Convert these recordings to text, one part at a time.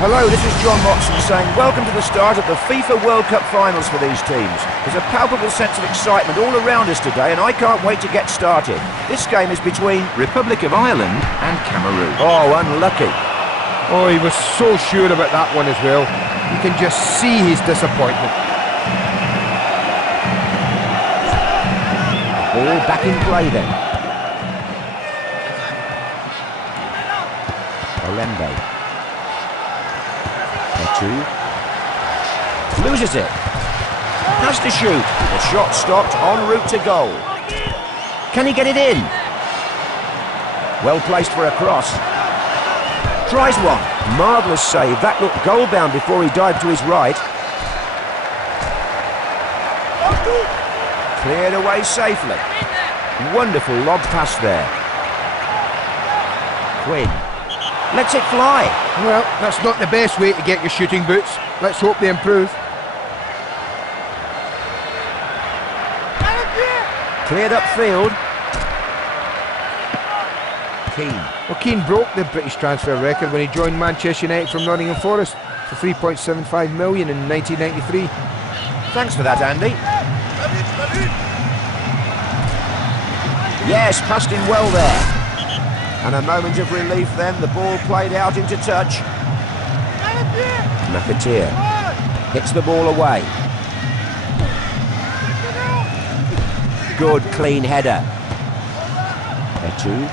Hello, this is John Watson saying welcome to the start of the FIFA World Cup finals for these teams. There's a palpable sense of excitement all around us today and I can't wait to get started. This game is between Republic of Ireland and Cameroon. Oh, unlucky. Oh, he was so sure about that one as well. You can just see his disappointment. Ball back in play then. Olembe. Loses it. Has to shoot. The shot stopped en route to goal. Can he get it in? Well placed for a cross. Tries one. Marvellous save. That looked goal bound before he dived to his right. Cleared away safely. Wonderful lob pass there. Quinn. Lets it fly. Well, that's not the best way to get your shooting boots. Let's hope they improve. Cleared upfield. Keane. Well, Keane broke the British transfer record when he joined Manchester United from Nottingham Forest for £3.75 million in 1993. Thanks for that, Andy. Yes, passed him well there. And a moment of relief then, the ball played out into touch. McAteer hits the ball away. Good clean header. Etu.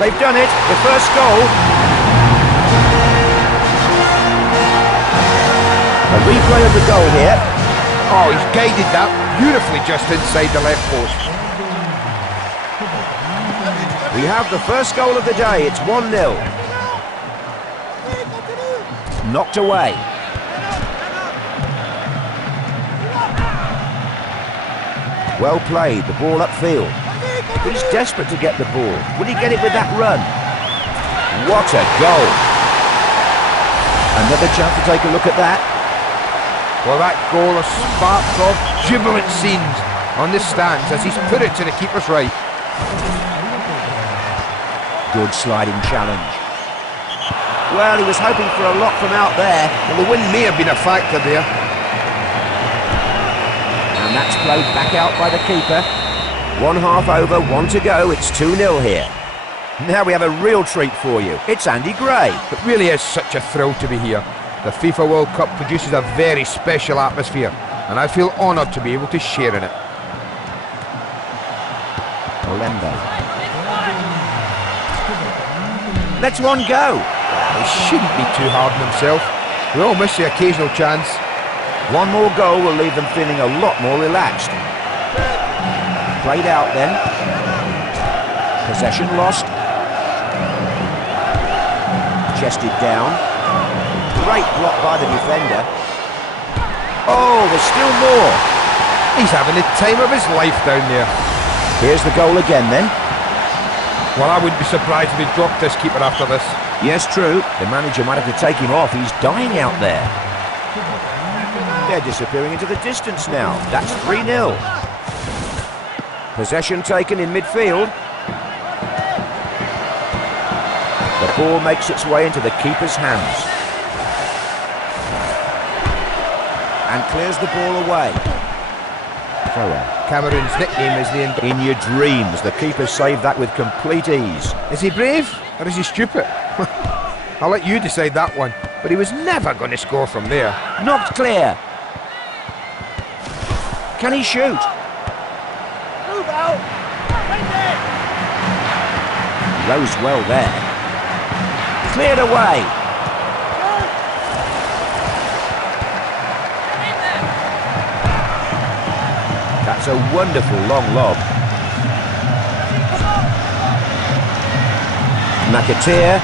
They've done it, the first goal. A replay of the goal here. Oh, he's guided that beautifully just inside the left post. We have the first goal of the day, it's 1-0. Knocked away. Well played, the ball upfield. He's desperate to get the ball. Will he get it with that run? What a goal. Another chance to take a look at that. Well, that goal has sparked off jubilant scenes on the stands as he's put it to the keeper's right. Good sliding challenge. Well, he was hoping for a lot from out there. Well, the wind may have been a factor there. And that's played back out by the keeper. One half over, one to go. It's 2-0 here. Now we have a real treat for you. It's Andy Gray. It really is such a thrill to be here. The FIFA World Cup produces a very special atmosphere, and I feel honoured to be able to share in it. Olembe. Let's one go. He shouldn't be too hard on himself. We all miss the occasional chance. One more goal will leave them feeling a lot more relaxed. Played out then. Possession lost. Chested down. Great block by the defender. Oh, there's still more. He's having the time of his life down there. Here's the goal again then. Well, I wouldn't be surprised if he dropped this keeper after this. Yes, true. The manager might have to take him off. He's dying out there. They're disappearing into the distance now. That's 3-0. Possession taken in midfield. The ball makes its way into the keeper's hands. And clears the ball away. Thrower. Cameroon's nickname is the... In your dreams, the keeper saved that with complete ease. Is he brave or is he stupid? I'll let you decide that one. But he was never going to score from there. Knocked clear. Can he shoot? Move out. Rose well there. Cleared away. That's a wonderful long lob. McAteer.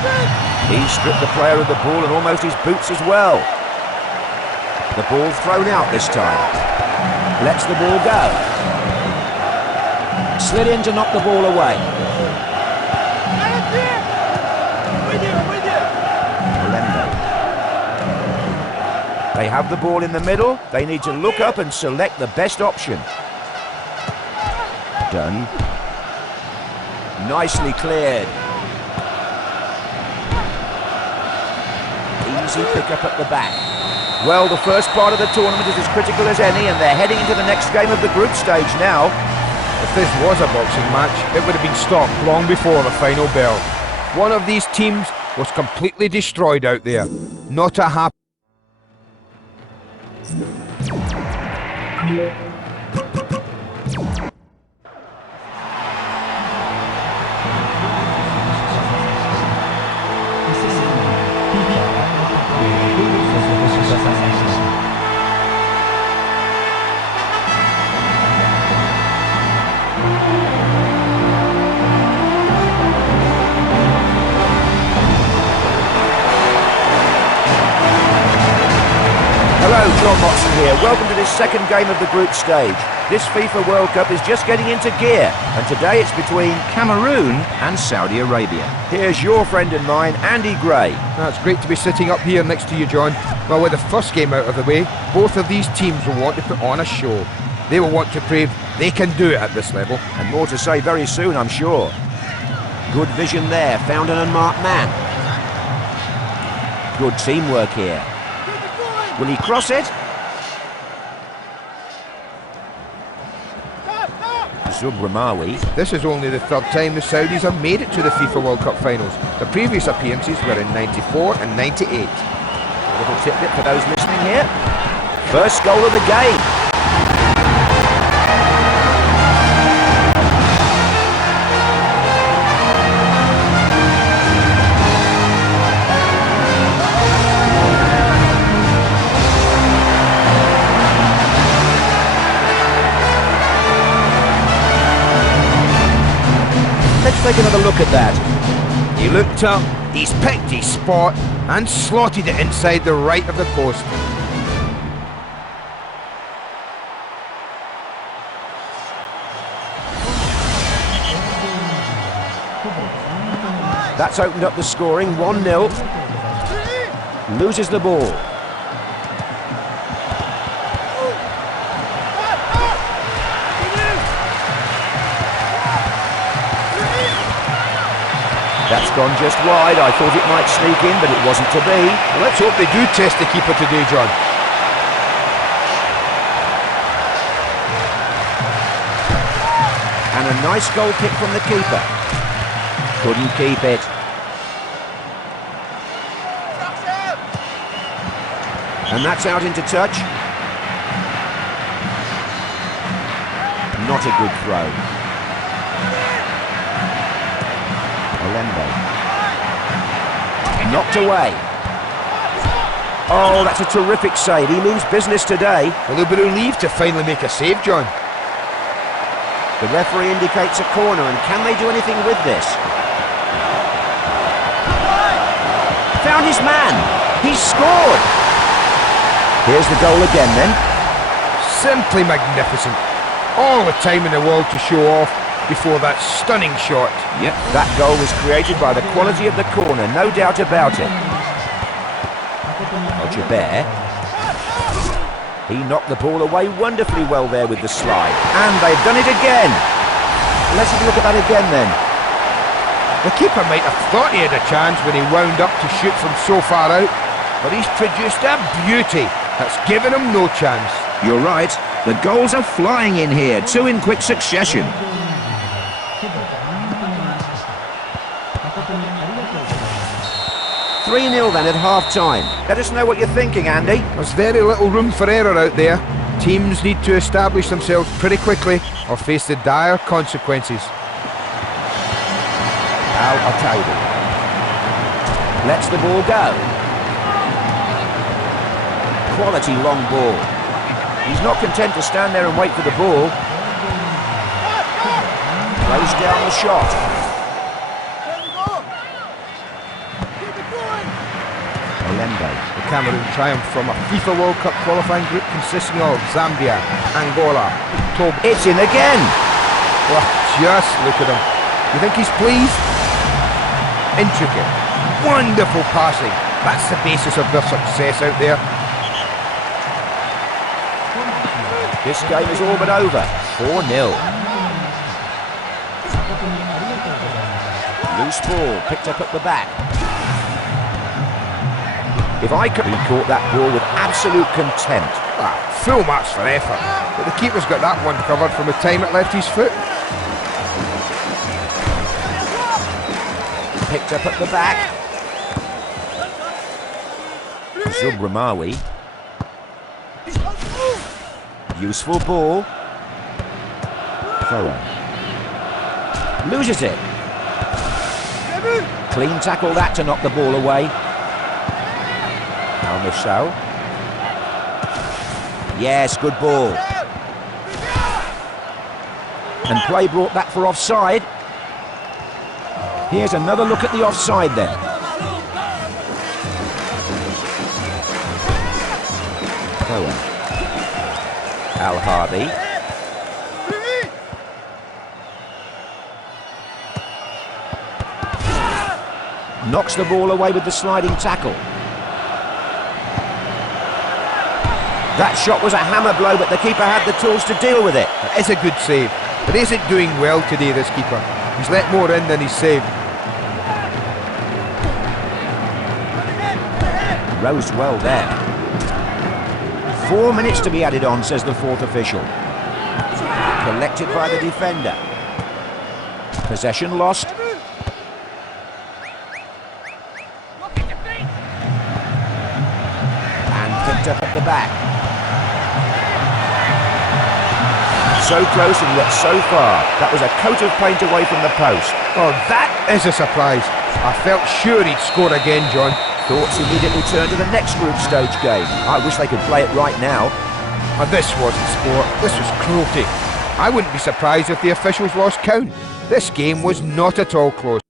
He stripped the player of the ball and almost his boots as well. The ball thrown out this time. Lets the ball go. Slid in to knock the ball away. They have the ball in the middle. They need to look up and select the best option. Done. Nicely cleared. Easy pick-up at the back. Well, the first part of the tournament is as critical as any, and they're heading into the next game of the group stage now. If this was a boxing match, it would have been stopped long before the final bell. One of these teams was completely destroyed out there. Not a happy... Hello, John Watson here. Welcome to this second game of the group stage. This FIFA World Cup is just getting into gear, and today it's between Cameroon and Saudi Arabia. Here's your friend and mine, Andy Gray. It's great to be sitting up here next to you, John. Well, with the first game out of the way, both of these teams will want to put on a show. They will want to prove they can do it at this level. And more to say very soon, I'm sure. Good vision there, found an unmarked man. Good teamwork here. Will he cross it? Zubramawi. This is only the third time the Saudis have made it to the FIFA World Cup finals. The previous appearances were in '94 and '98. Little tidbit for those listening here. First goal of the game. Let's take another look at that. He looked up, he's picked his spot and slotted it inside the right of the post. That's opened up the scoring, 1-0. Loses the ball. That's gone just wide. I thought it might sneak in, but it wasn't to be. Well, let's hope they do test the keeper today, John. And a nice goal kick from the keeper. Couldn't keep it. And that's out into touch. Not a good throw. Olembe. Knocked away. Oh, that's a terrific save. He means business today. Well, they'll be relieved to finally make a save, John. The referee indicates a corner, and can they do anything with this? Found his man. He's scored. Here's the goal again then. Simply magnificent. All the time in the world to show off before that stunning shot. Yep, that goal was created by the quality of the corner, no doubt about it. Bear. He knocked the ball away wonderfully well there with the slide. And they've done it again. Let's have a look at that again then. The keeper might have thought he had a chance when he wound up to shoot from so far out, but he's produced a beauty that's given him no chance. You're right. The goals are flying in here, two in quick succession. 3-0 then at half-time. Let us know what you're thinking, Andy. There's very little room for error out there. Teams need to establish themselves pretty quickly or face the dire consequences. Al-Ataibi lets the ball go. Quality long ball. He's not content to stand there and wait for the ball. Throws down the shot. Olembe. The Cameroon triumph from a FIFA World Cup qualifying group consisting of Zambia, Angola, Togo. It's in again! Oh, just look at him. You think he's pleased? Intricate, wonderful passing. That's the basis of their success out there. This game is all but over. 4-0. Loose ball, picked up at the back. If I could, he caught that ball with absolute contempt. Ah, full marks for effort. But the keeper's got that one covered from the time it left his foot. Picked up at the back. Zubramawi. Useful ball. Throw. Loses it. Clean tackle that to knock the ball away. Al-Mishal. Yes, good ball. And play brought back for offside. Here's another look at the offside then. Al-Harbi. Knocks the ball away with the sliding tackle. That shot was a hammer blow, but the keeper had the tools to deal with it. It's a good save, but he isn't doing well today, this keeper. He's let more in than he's saved. Rose well there. 4 minutes to be added on, says the fourth official. Collected by the defender. Possession lost. And picked up at the back. So close and yet so far. That was a coat of paint away from the post. Oh, that is a surprise. I felt sure he'd score again, John. Thoughts immediately turn to the next group stage game. I wish they could play it right now. And this wasn't sport, this was cruelty. I wouldn't be surprised if the officials lost count. This game was not at all close.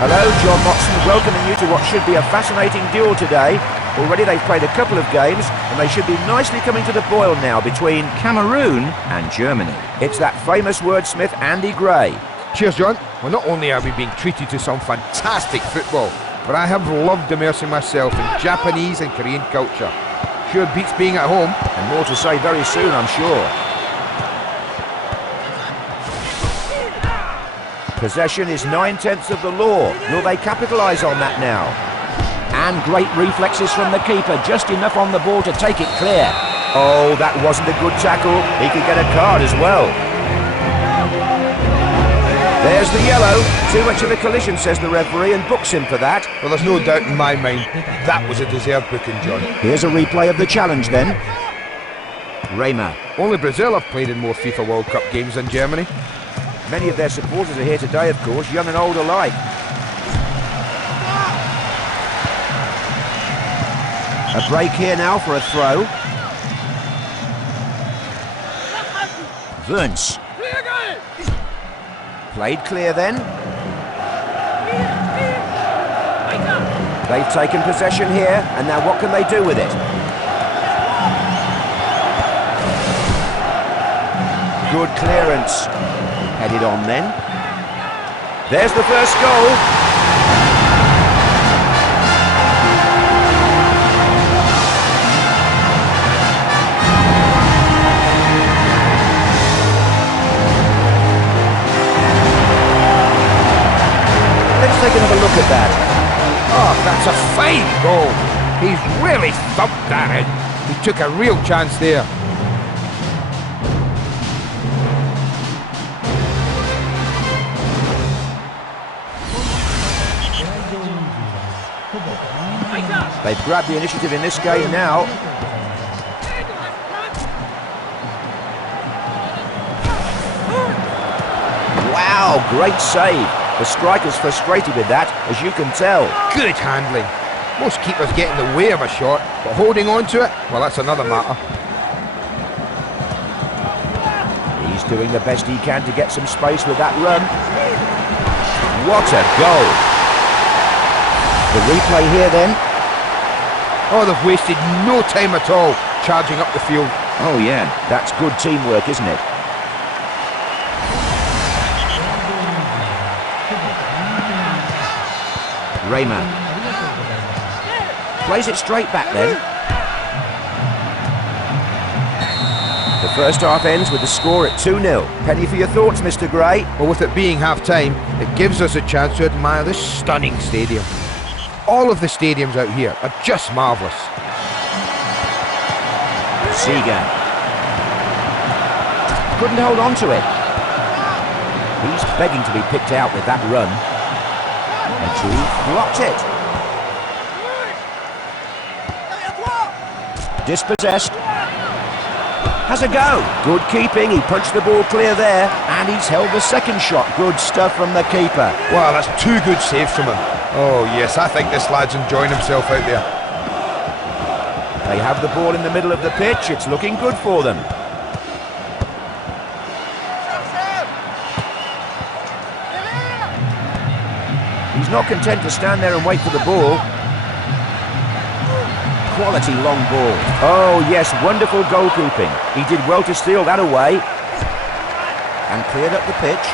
Hello, John Motson, welcoming you to what should be a fascinating duel today. Already they've played a couple of games, and they should be nicely coming to the boil now between Cameroon and Germany. It's that famous wordsmith Andy Gray. Cheers, John. Well, not only are we being treated to some fantastic football, but I have loved immersing myself in Japanese and Korean culture. Sure beats being at home. And more to say very soon, I'm sure. Possession is 9/10 of the law. Will they capitalise on that now? And great reflexes from the keeper, just enough on the ball to take it clear. Oh, that wasn't a good tackle. He could get a card as well. There's the yellow. Too much of a collision, says the referee, and books him for that. Well, there's no doubt in my mind that was a deserved booking, John. Here's a replay of the challenge then. Raymer. Only Brazil have played in more FIFA World Cup games than Germany. Many of their supporters are here today, of course, young and old alike. A break here now for a throw. Wunsch. Played clear then. They've taken possession here, and now what can they do with it? Good clearance. Headed on then. There's the first goal. Let's take another look at that. Oh, that's a fine goal. He's really thumped that in. He took a real chance there. They've grabbed the initiative in this game now. Wow, great save. The striker's frustrated with that, as you can tell. Good handling. Most keepers get in the way of a shot, but holding on to it, well, that's another matter. He's doing the best he can to get some space with that run. What a goal. The replay here then. Oh, they've wasted no time at all charging up the field. Oh yeah, that's good teamwork, isn't it? Raymer. Plays it straight back then. The first half ends with the score at 2-0. Penny for your thoughts, Mr. Gray. Well, with it being half-time, it gives us a chance to admire this stunning stadium. All of the stadiums out here are just marvellous. Seeger. Couldn't hold on to it. He's begging to be picked out with that run. And he blocked it. Dispossessed. Has a go. Good keeping. He punched the ball clear there. And he's held the second shot. Good stuff from the keeper. Wow, that's two good saves from him. Oh yes, I think this lad's enjoying himself out there. They have the ball in the middle of the pitch. It's looking good for them. He's not content to stand there and wait for the ball. Quality long ball. Oh yes, wonderful goalkeeping. He did well to steal that away. And cleared up the pitch.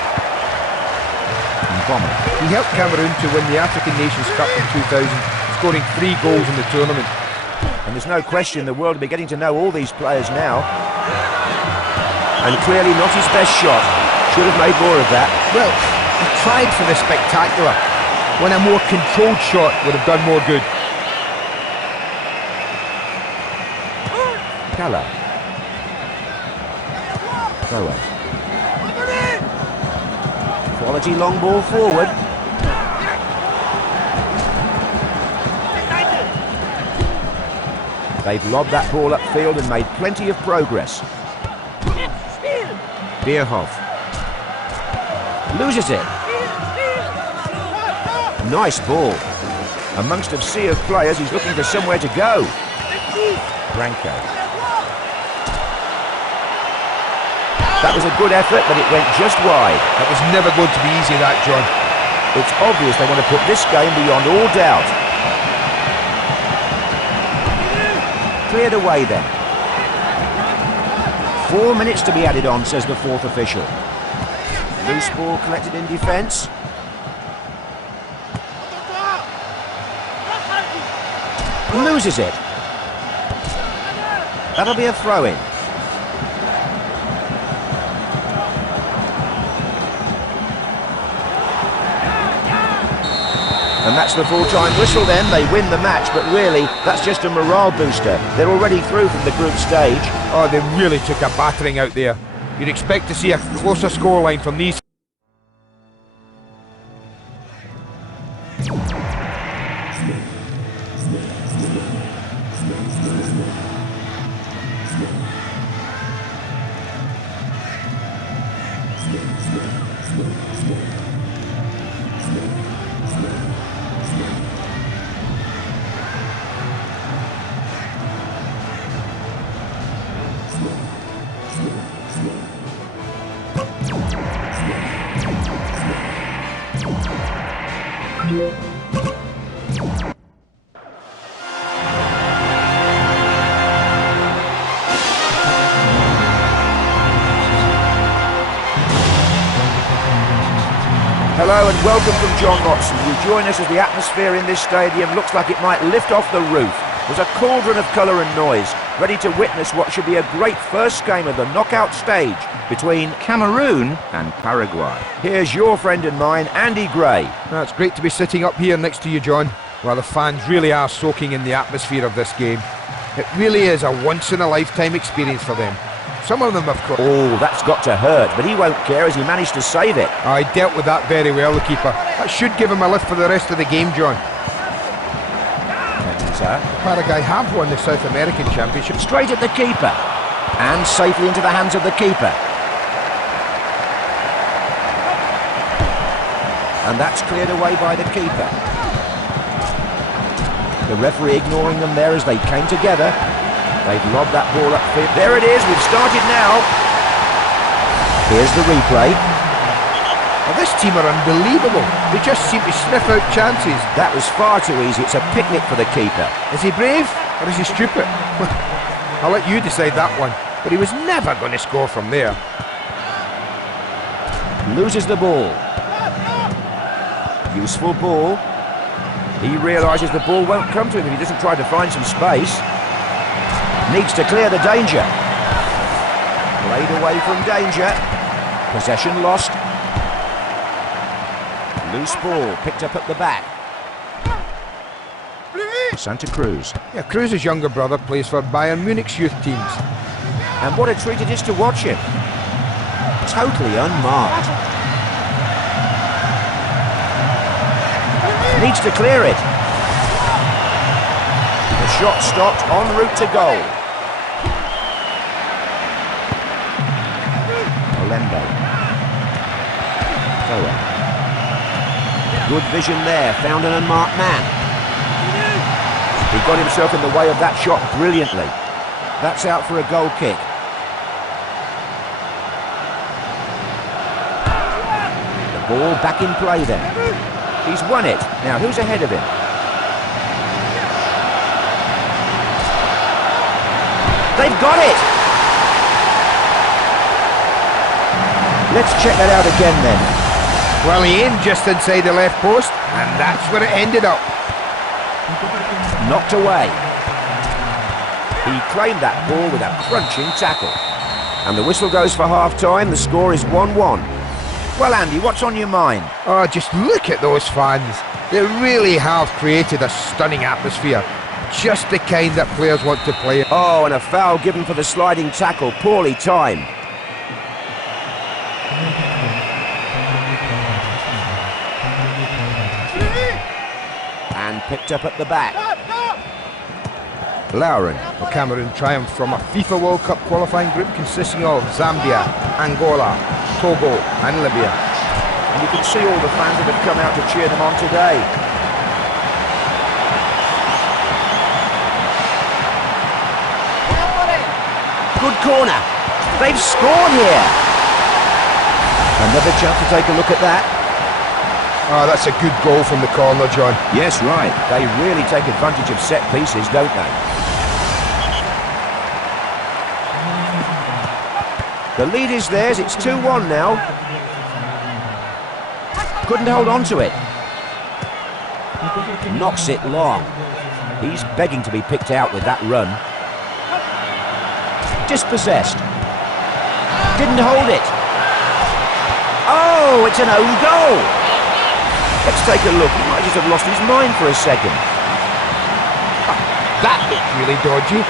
He helped Cameroon to win the African Nations Cup in 2000, scoring 3 goals in the tournament. And there's no question the world will be getting to know all these players now. And clearly not his best shot. Should have made more of that. Well, he tried for the spectacular, when a more controlled shot would have done more good. Calla. Throw it. Quality long ball forward. They've lobbed that ball upfield and made plenty of progress. Bierhoff. Loses it. Nice ball. Amongst a sea of players, he's looking for somewhere to go. Branco. That was a good effort, but it went just wide. That was never going to be easy, that, John. It's obvious they want to put this game beyond all doubt. Cleared away then. 4 minutes to be added on, says the fourth official. Loose ball collected in defence. Loses it. That'll be a throw-in. And that's the full-time whistle then. They win the match, but really, that's just a morale booster. They're already through from the group stage. Oh, they really took a battering out there. You'd expect to see a closer scoreline from these. Hello and welcome from John Watson. You join us as the atmosphere in this stadium looks like it might lift off the roof. There's a cauldron of colour and noise, ready to witness what should be a great first game of the knockout stage between Cameroon and Paraguay. Here's your friend and mine, Andy Gray. It's great to be sitting up here next to you, John. Well, the fans really are soaking in the atmosphere of this game. It really is a once-in-a-lifetime experience for them. Some of them have... Oh, that's got to hurt, but he won't care as he managed to save it. I dealt with that very well, the keeper. That should give him a lift for the rest of the game, John. Paraguay have won the South American Championship. Straight at the keeper. And safely into the hands of the keeper. And that's cleared away by the keeper. The referee ignoring them there as they came together. They've lobbed that ball upfield. There it is, we've started now. Here's the replay. Well, this team are unbelievable. They just seem to sniff out chances. That was far too easy. It's a picnic for the keeper. Is he brave or is he stupid? I'll let you decide that one. But he was never going to score from there. Loses the ball. Useful ball. He realises the ball won't come to him if he doesn't try to find some space. Needs to clear the danger. Played away from danger. Possession lost. Loose ball picked up at the back. Santa Cruz. Yeah, Cruz's younger brother plays for Bayern Munich's youth teams. And what a treat it is to watch him. Totally unmarked. Needs to clear it. The shot stopped en route to goal. Olembe. Owen. Good vision there, found an unmarked man. He got himself in the way of that shot brilliantly. That's out for a goal kick. The ball back in play then. He's won it. Now who's ahead of him? They've got it! Let's check that out again then. Well, he aimed just inside the left post, and that's where it ended up. Knocked away. He claimed that ball with a crunching tackle. And the whistle goes for half-time. The score is 1-1. Well, Andy, what's on your mind? Oh, just look at those fans. They really have created a stunning atmosphere. Just the kind that players want to play. Oh, and a foul given for the sliding tackle. Poorly timed. And picked up at the back. Lauren. Well, Cameroon triumphed from a FIFA World Cup qualifying group consisting of Zambia, Angola, Togo and Libya. And you can see all the fans that have come out to cheer them on today. Good corner. They've scored here. Another chance to take a look at that. Oh, that's a good goal from the corner, John. Yes, right. They really take advantage of set pieces, don't they? The lead is theirs. It's 2-1 now. Couldn't hold on to it. Knocks it long. He's begging to be picked out with that run. Dispossessed. Didn't hold it. Oh, it's an own goal. Let's take a look. He might just have lost his mind for a second. That looked really dodgy.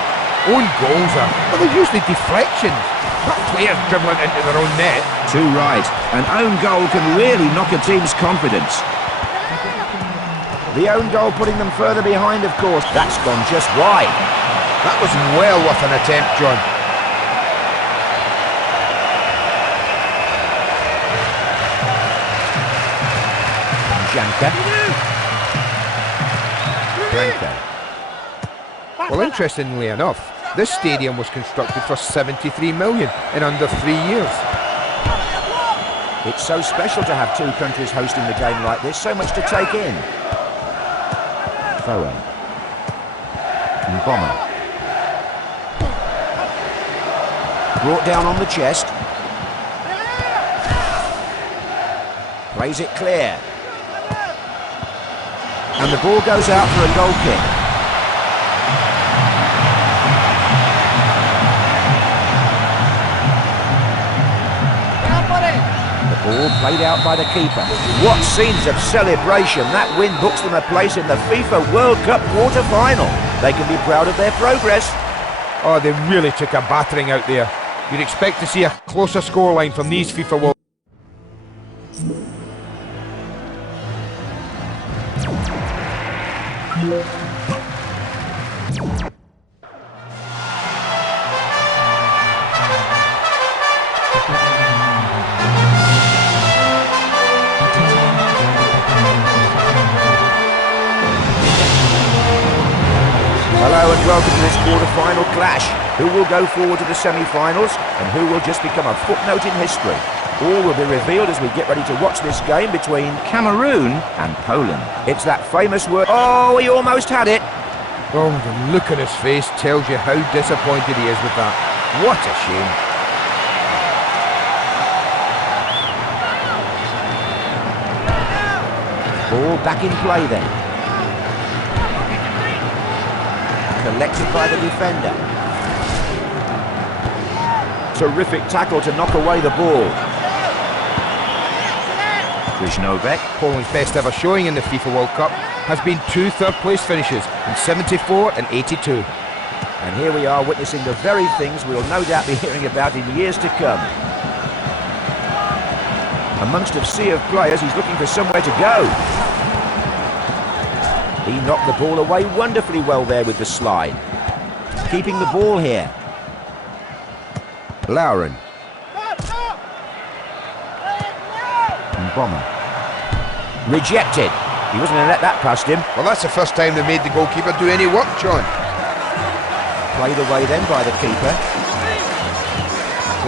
Own goals are, well, they're usually deflections, not players dribbling into their own net. Too right. An own goal can really knock a team's confidence. The own goal putting them further behind, of course. That's gone just wide. That was well worth an attempt, John. Well, interestingly enough, this stadium was constructed for 73 million in under 3 years. It's so special to have two countries hosting the game like this, so much to take in. Foe. Bomber. Brought down on the chest. Plays it clear. And the ball goes out for a goal kick. The ball played out by the keeper. What scenes of celebration. That win books them a place in the FIFA World Cup quarter-final. They can be proud of their progress. Oh, they really took a battering out there. You'd expect to see a closer scoreline from these FIFA World Cup. Hello and welcome to this quarter-final clash. Who will go forward to the semi-finals and who will just become a footnote in history? All will be revealed as we get ready to watch this game between Cameroon and Poland. It's that famous word. Oh, he almost had it. Oh, the look on his face tells you how disappointed he is with that. What a shame. Ball back in play then. Collected by the defender. Terrific tackle to knock away the ball. Krishnovek. Poland's best ever showing in the FIFA World Cup has been 2 third-place finishes in 74 and 82. And here we are witnessing the very things we'll no doubt be hearing about in years to come. Amongst a sea of players, he's looking for somewhere to go. He knocked the ball away wonderfully well there with the slide. Keeping the ball here. Lauren. Bomber. Rejected. He wasn't going to let that past him. Well, that's the first time they made the goalkeeper do any work, John. Played away then by the keeper.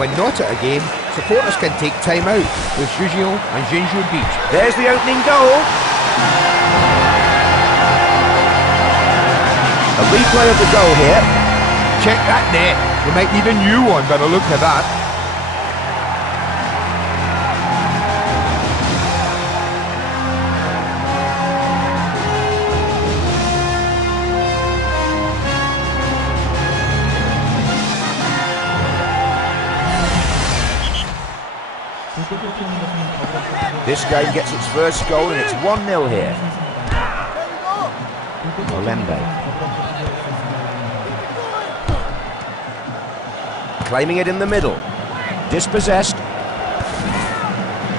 When not at a game, supporters can take time out with Jugion and Jinju Beach. There's the opening goal. A replay of the goal here. Check that net. We might need a new one by the look of that. This game gets its first goal and it's 1-0 here. Olembe. Claiming it in the middle. Dispossessed.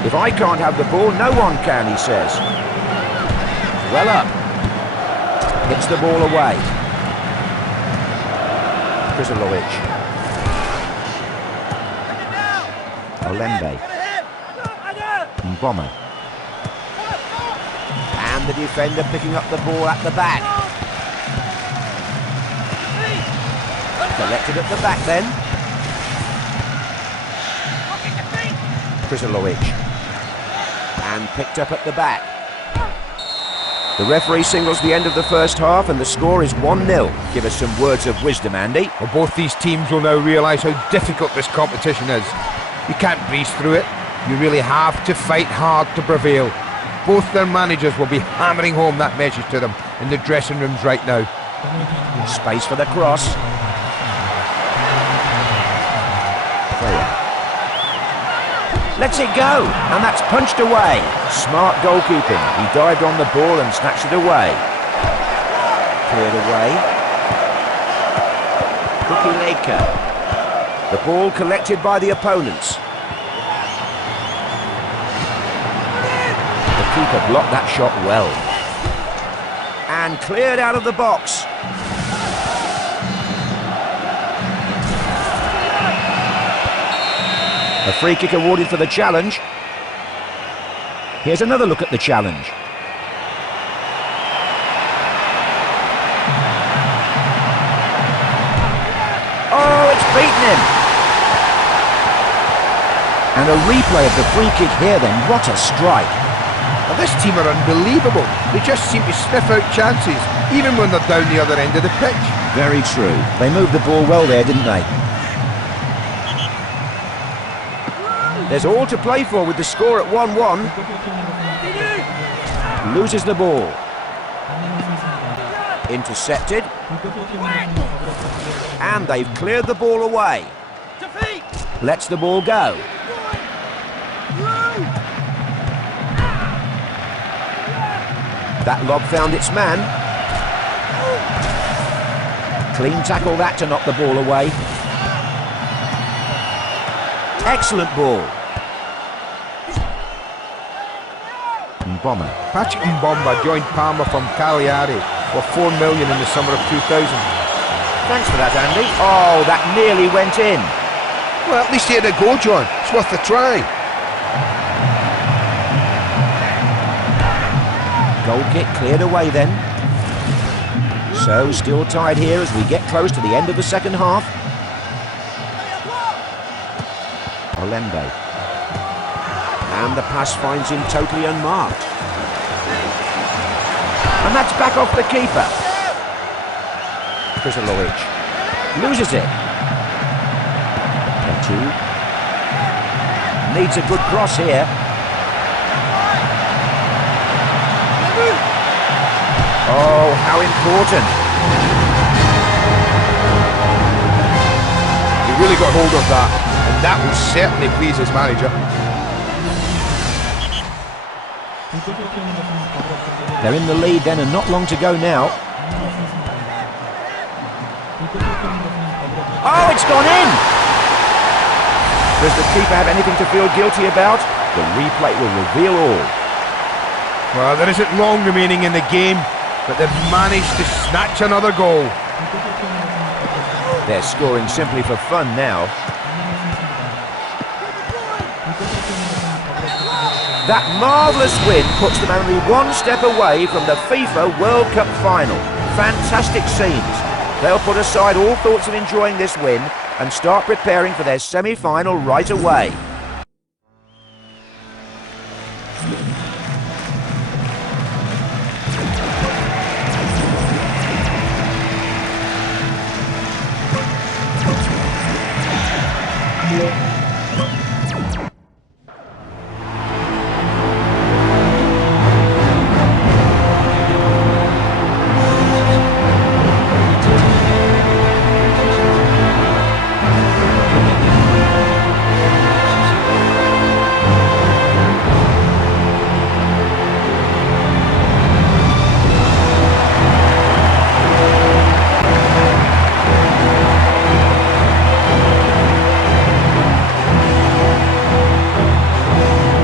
If I can't have the ball, no one can, he says. Well up. Hits the ball away. Krzyzewicz. Olembe. Bomber. And the defender picking up the ball at the back. Collected at the back then. Krzyzewicz. And picked up at the back. The referee signals the end of the first half and the score is 1-0. Give us some words of wisdom, Andy. Well, both these teams will now realise how difficult this competition is. You can't breeze through it. You really have to fight hard to prevail. Both their managers will be hammering home that message to them in the dressing rooms right now. Space for the cross. Lets it go, and that's punched away. Smart goalkeeping. He dived on the ball and snatched it away. Cleared away. Cookie Laker. The ball collected by the opponents. The keeper blocked that shot well. And cleared out of the box. A free kick awarded for the challenge. Here's another look at the challenge. Oh, it's beaten him. And a replay of the free kick here then. What a strike. Now, this team are unbelievable. They just seem to sniff out chances, even when they're down the other end of the pitch. Very true. They moved the ball well there, didn't they? There's all to play for with the score at 1-1. Loses the ball. Intercepted. And they've cleared the ball away. Lets the ball go. That lob found its man. Clean tackle that to knock the ball away. Excellent ball. Mboma. Patrick Mbomba joined Palmer from Cagliari for $4 million in the summer of 2000. Thanks for that, Andy. Oh, that nearly went in. Well, at least he had a go, John. It's worth a try. Goal kick cleared away then. So, still tied here as we get close to the end of the second half. Olembe. And the pass finds him totally unmarked. And that's back off the keeper. Krisilovic loses it. Petu needs a good cross here. Oh, how important. He really got hold of that, and that will certainly please his manager. They're in the lead then and not long to go now. Oh, it's gone in! Does the keeper have anything to feel guilty about? The replay will reveal all. Well, there isn't long remaining in the game, but they've managed to snatch another goal. They're scoring simply for fun now. That marvellous win puts them only one step away from the FIFA World Cup final. Fantastic scenes. They'll put aside all thoughts of enjoying this win and start preparing for their semi-final right away.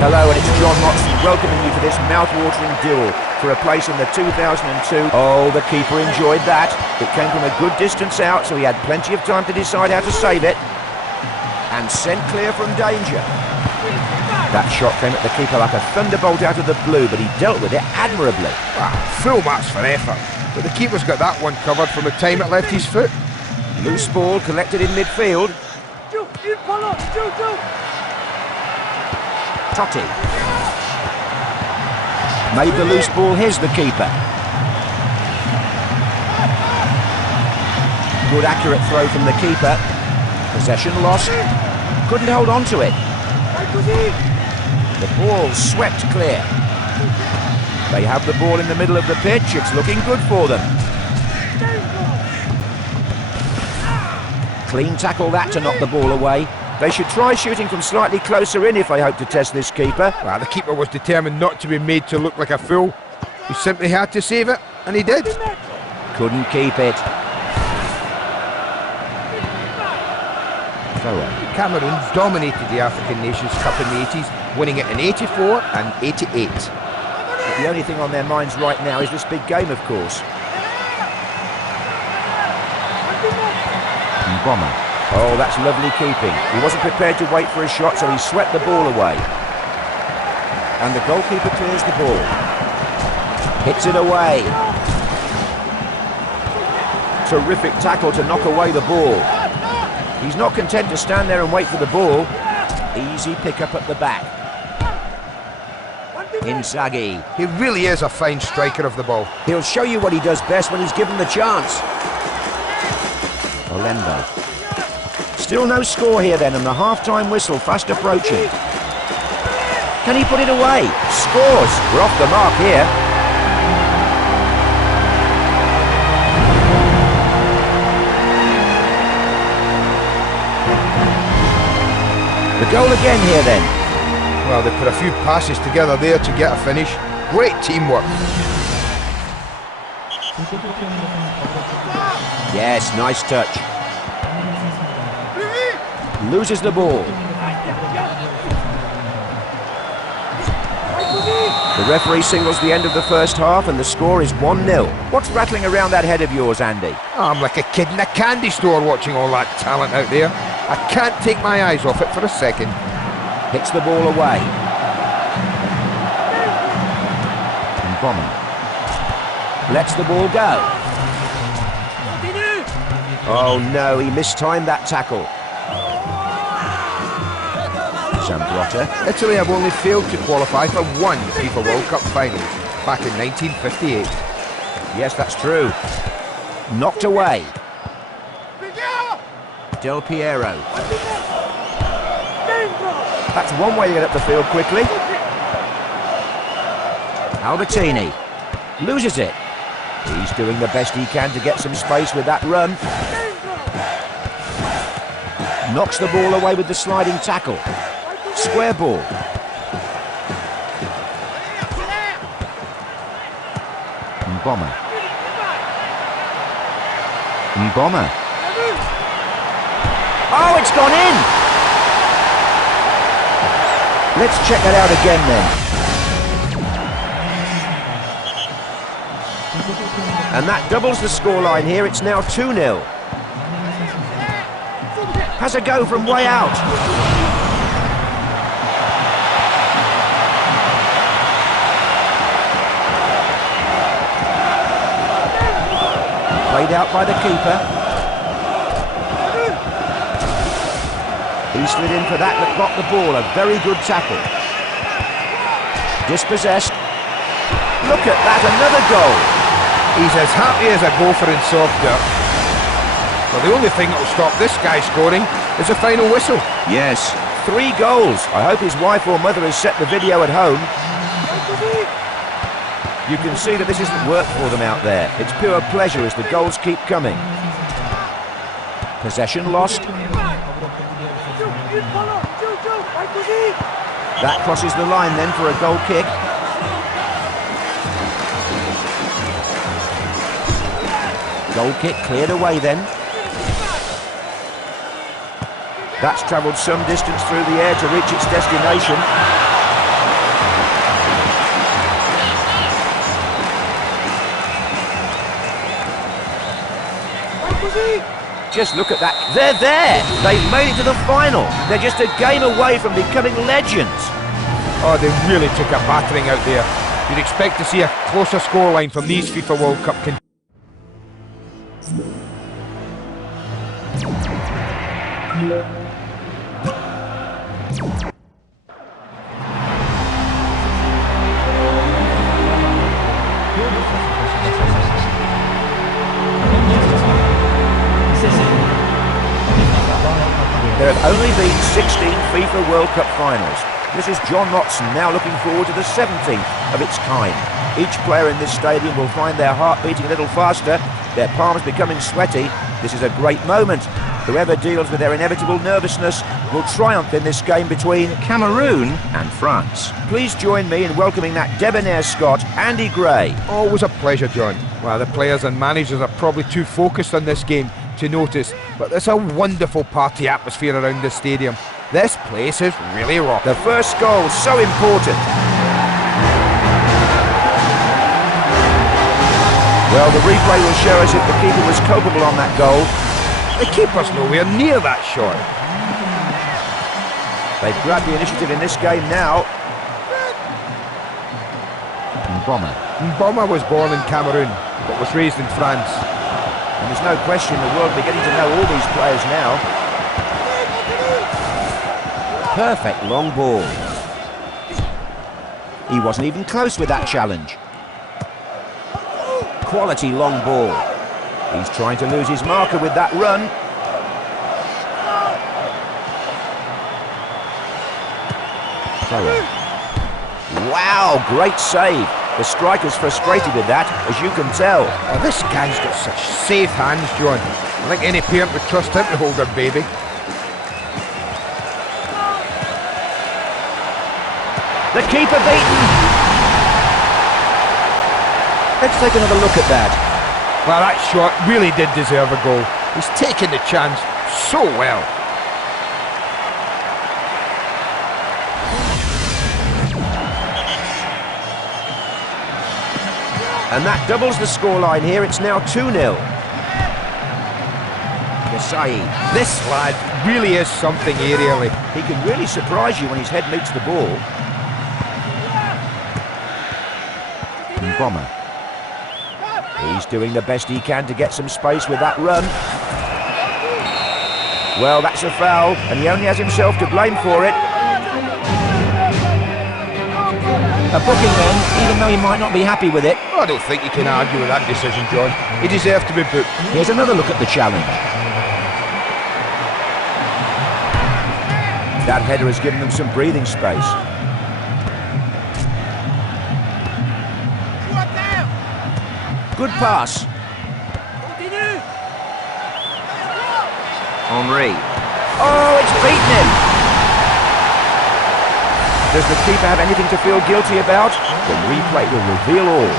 Hello, and it's John Moxley welcoming you to this mouth-watering duel for a place in the 2002. Oh, the keeper enjoyed that. It came from a good distance out, so he had plenty of time to decide how to save it. And sent clear from danger. That shot came at the keeper like a thunderbolt out of the blue, but he dealt with it admirably. Wow, full marks for effort. But the keeper's got that one covered from the time it left his foot. Loose ball collected in midfield. Totti made the loose ball his, the keeper. Good accurate throw from the keeper. Possession lost. Couldn't hold on to it. The ball swept clear. They have the ball in the middle of the pitch. It's looking good for them. Clean tackle that to knock the ball away. They should try shooting from slightly closer in if they hope to test this keeper. Well, the keeper was determined not to be made to look like a fool. He simply had to save it, and he did. Couldn't keep it. Cameroon dominated the African Nations Cup in the 80s, winning it in 84 and 88. But the only thing on their minds right now is this big game, of course. Bomber. Oh, that's lovely keeping. He wasn't prepared to wait for a shot, so he swept the ball away. And the goalkeeper clears the ball. Hits it away. Terrific tackle to knock away the ball. He's not content to stand there and wait for the ball. Easy pick up at the back. Inzaghi. He really is a fine striker of the ball. He'll show you what he does best when he's given the chance. Olemba. Still no score here then, and the half-time whistle fast approaching. Can he put it away? Scores! We're off the mark here. The goal again here then. Well, they put a few passes together there to get a finish. Great teamwork. Yes, nice touch. Loses the ball. The referee signals the end of the first half and the score is 1-0. What's rattling around that head of yours, Andy? I'm like a kid in a candy store watching all that talent out there. I can't take my eyes off it for a second. Hits the ball away. And Bomber lets the ball go. Oh no, he mistimed that tackle. Zambrotta. Italy have only failed to qualify for one FIFA World Cup final back in 1958. Yes, that's true. Knocked away. Del Piero. That's one way to get up the field quickly. Albertini loses it. He's doing the best he can to get some space with that run. Knocks the ball away with the sliding tackle. Square ball. Mboma. Mboma. Oh, it's gone in! Let's check that out again then. And that doubles the scoreline here. It's now 2-0. Has a go from way out. Played out by the keeper. He slid in for that blocked the ball. A very good tackle. Dispossessed. Look at that, another goal. He's as happy as a gopher in soft dirt. Well, the only thing that will stop this guy scoring is a final whistle. Yes, 3 goals. I hope his wife or mother has set the video at home. You can see that this isn't work for them out there. It's pure pleasure as the goals keep coming. Possession lost. That crosses the line then for a goal kick. Goal kick cleared away then. That's travelled some distance through the air to reach its destination. Just look at that. They're there. They've made it to the final. They're just a game away from becoming legends. Oh, they really took a battering out there. You'd expect to see a closer scoreline from these FIFA World Cup contenders. have only been 16 FIFA World Cup finals. This is John Motson now looking forward to the 17th of its kind. Each player in this stadium will find their heart beating a little faster, their palms becoming sweaty. This is a great moment. Whoever deals with their inevitable nervousness will triumph in this game between Cameroon and France. Please join me in welcoming that debonair Scot, Andy Gray. Always a pleasure, John. Well, the players and managers are probably too focused on this game to notice, but there's a wonderful party atmosphere around the stadium. This place is really rocking. The first goal, so important. Well, the replay will show us if the keeper was culpable on that goal. The keeper's nowhere near that shot. They've grabbed the initiative in this game now. Mboma was born in Cameroon, but was raised in France. And there's no question the world will be getting to know all these players now. Perfect long ball. He wasn't even close with that challenge. Quality long ball. He's trying to lose his marker with that run. Wow, great save. The striker's frustrated with that, as you can tell. Oh, this guy's got such safe hands, John. I think any parent would trust him to hold their baby. The keeper beaten. Let's take another look at that. Well, that shot really did deserve a goal. He's taken the chance so well. And that doubles the scoreline here. It's now 2-0. Yasai. This lad really is something aerially. He can really surprise you when his head meets the ball. Mboma. He's doing the best he can to get some space with that run. Well, that's a foul, and he only has himself to blame for it. A booking then, even though he might not be happy with it. I don't think you can argue with that decision, John. He deserved to be booked. Here's another look at the challenge. That header has given them some breathing space. Good pass. Henry. Oh, it's beaten him. Does the keeper have anything to feel guilty about? The replay will reveal all.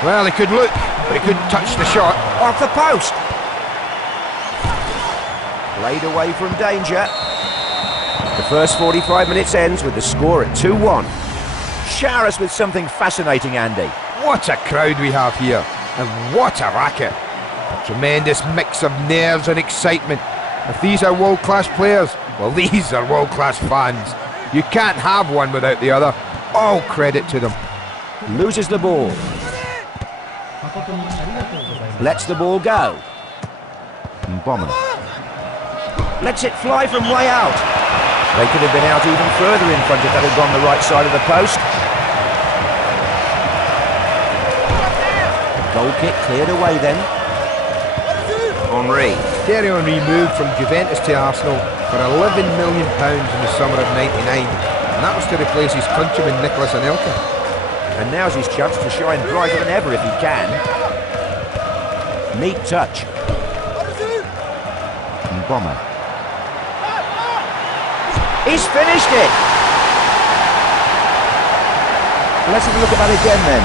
Well, he could look, but he couldn't touch the shot. Off the post. Played away from danger. The first 45 minutes ends with the score at 2-1. Shower us with something fascinating, Andy. What a crowd we have here, and what a racket. A tremendous mix of nerves and excitement. If these are world-class players, well, these are world-class fans. You can't have one without the other. All credit to them. Loses the ball. Lets the ball go. Mboma. Lets it fly from way out. They could have been out even further in front if that had gone the right side of the post. Goal kick cleared away then. Henry. Thierry Henry moved from Juventus to Arsenal for £11 million in the summer of '99, and that was to replace his countryman Nicolas Anelka. And now's his chance to shine brighter than ever if he can. Neat touch. Mboma. He's finished it! Let's have a look at that again then.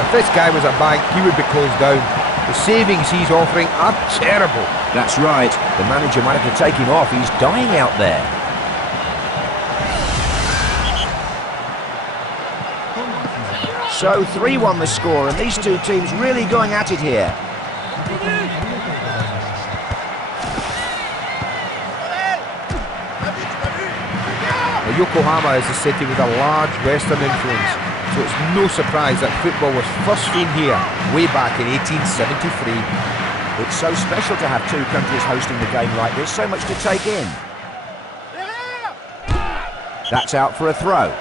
If this guy was a bank, he would be closed down. The savings he's offering are terrible. That's right. The manager might have to take him off. He's dying out there. So 3-1 the score, and these two teams really going at it here. Well, Yokohama is a city with a large Western influence, so it's no surprise that football was first seen here way back in 1873. It's so special to have two countries hosting the game like this, so much to take in. That's out for a throw.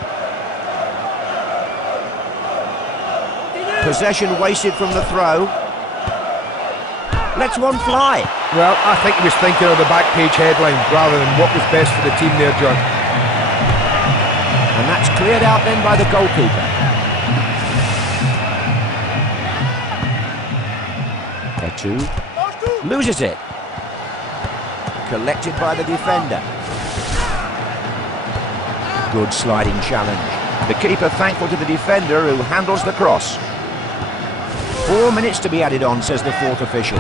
Possession wasted from the throw. Lets one fly. Well, I think he was thinking of the back page headline rather than what was best for the team there, John. And that's cleared out then by the goalkeeper. Etu loses it. Collected by the defender. Good sliding challenge. The keeper thankful to the defender who handles the cross. 4 minutes to be added on, says the fourth official.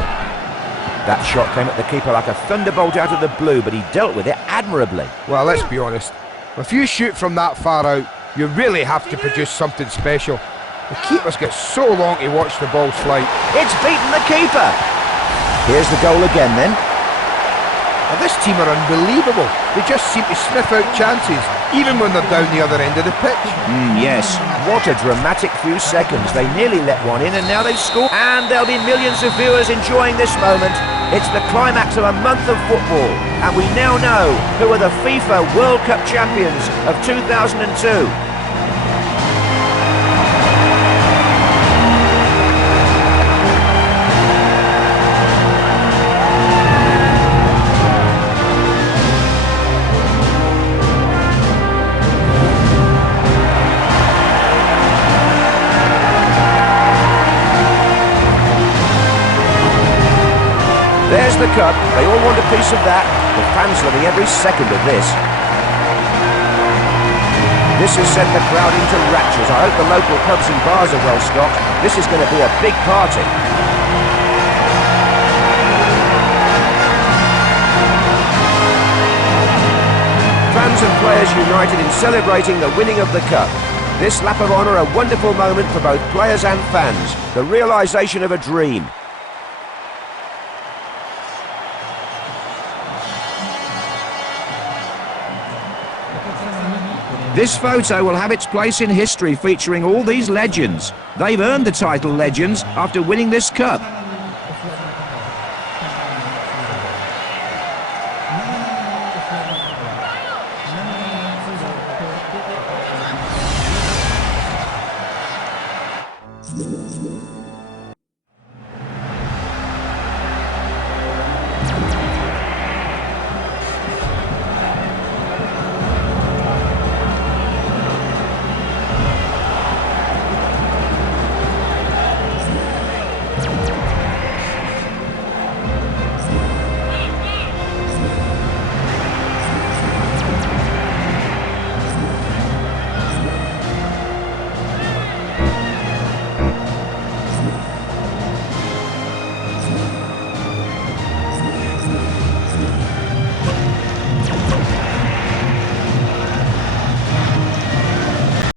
That shot came at the keeper like a thunderbolt out of the blue, but he dealt with it admirably. Well, let's be honest. If you shoot from that far out, you really have to produce something special. The keepers get so long to watch the ball slide. It's beaten the keeper. Here's the goal again then. Now, this team are unbelievable. They just seem to sniff out chances, even when they're down the other end of the pitch. Yes, what a dramatic few seconds. They nearly let one in and now they've scored. And there'll be millions of viewers enjoying this moment. It's the climax of a month of football. And we now know who are the FIFA World Cup champions of 2002. There's the cup. They all want a piece of that. The fans loving every second of this. This has sent the crowd into raptures. I hope the local pubs and bars are well stocked. This is going to be a big party. Fans and players united in celebrating the winning of the cup. This lap of honour a wonderful moment for both players and fans. The realisation of a dream. This photo will have its place in history, featuring all these legends. They've earned the title legends after winning this cup.